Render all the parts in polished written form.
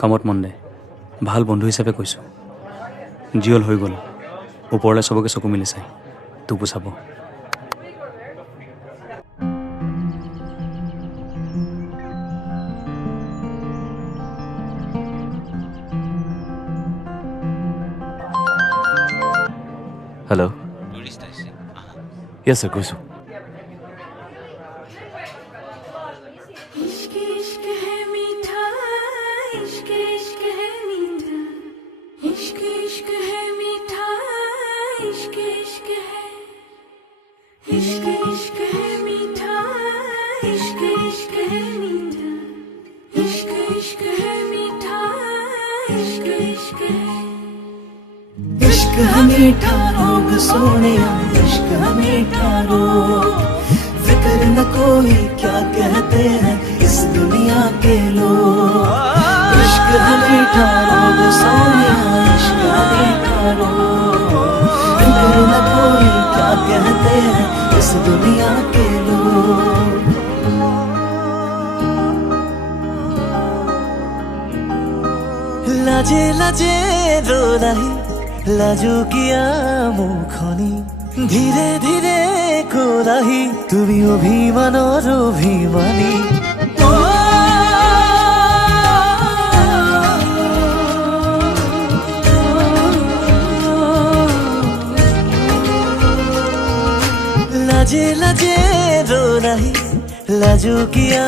কামত মন দে, ভাল বন্ধু হিচাপে কৈছোঁ। জিয়ল হৈ গ'ল, ওপৰলৈ চবকে চকু মিলি চাই তোকো চাব। হেল্ল', য়েছ ছাৰ কৈছোঁ। इश्क है मीठा रोग सोनिया, इश्क है मीठा रोग। फिक्र न कोई क्या कहते हैं इस दुनिया के लोग। इश्क है मीठा रोग सोनिया, इश्क है मीठा रोग। फिक्र न कोई क्या कहते हैं इस दुनिया के लोग। लाजे लाजे रो रही লাজু কিয়া মুখনি, ধীরে ধীরে কোলাহি তুমি অভিমানৰ অভিমানী। লাজে লাজে ৰোলাহি লাজু কিয়া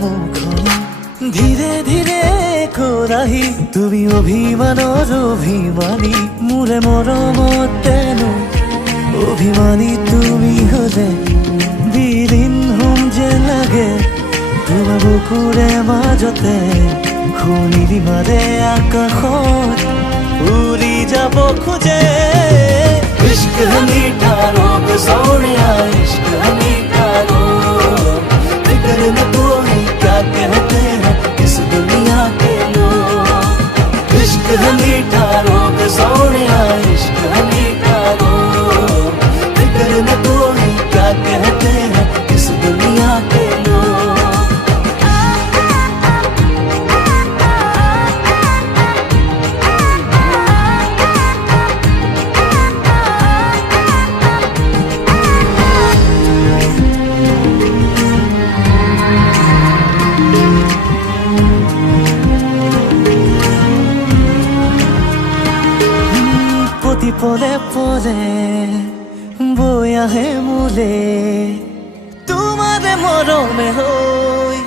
মুখনি, ধীরে ধীরে কোলাহি তুমি অভিমানৰ অভিমানী। মোৰে মৰমতেনো অভিমানী তুমি হলে বিলীন হম যে লাগে তোমাৰ বুকুৰে মাজতে। শুনিলি মাৰে আকাশত উৰি যাব খোজে। इश्क है मीठा रोग सोनिया, इश्क है मीठा रोग। फिक्र न कोई क्या कहते हैं इस दुनिया के लोग। इश्क है मीठा रोग सोनिया, इश्क है मीठा रोग। फिक्र न कोई क्या कहते हैं इस दुनिया के लोग। পলে পলে বৈ আহে মোলে তোমাৰে মৰমে হৈ।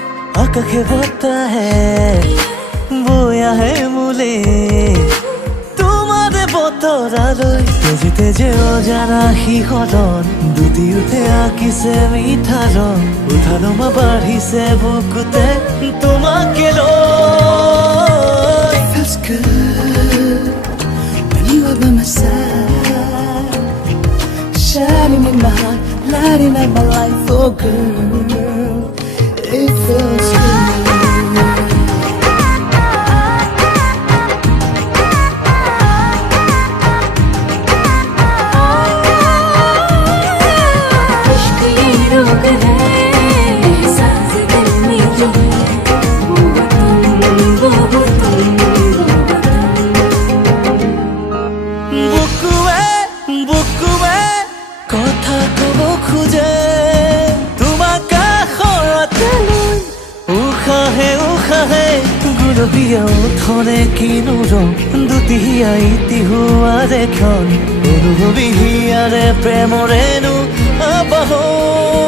আকাশে বতাহে বৈ আহে মোলে তোমাৰে বতৰালৈ। তেজে তেজে অজানা শিহৰণ দুটি উঠে আঁকিছে মিঠা ৰং। উঠালমা বাঢ়িছে বুকুতে তোমাকে লৈ। Feels good when you are by my side, shining in my heart, lighting up my life, oh girl, it feels good. इश्क ये रोग है, एहसास दिल में जो है, वो तुम বুকুৱে কথা কব খোজে তোমাক কাষতে লৈ। উশাহে উশাহে গুলপীয়া ওঠৰে কিনো ৰং, দুটি আইতি হোৱাৰে ক্ষণ অনুভৱী হিয়াৰে প্ৰেমৰেনো আবাহন।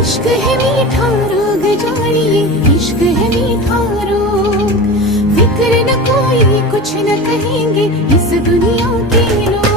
इश्क है मीठा रोग जानिए, इश्क है मीठा रोग। फिक्र न कोई कुछ न कहेंगे इस दुनिया के लोग।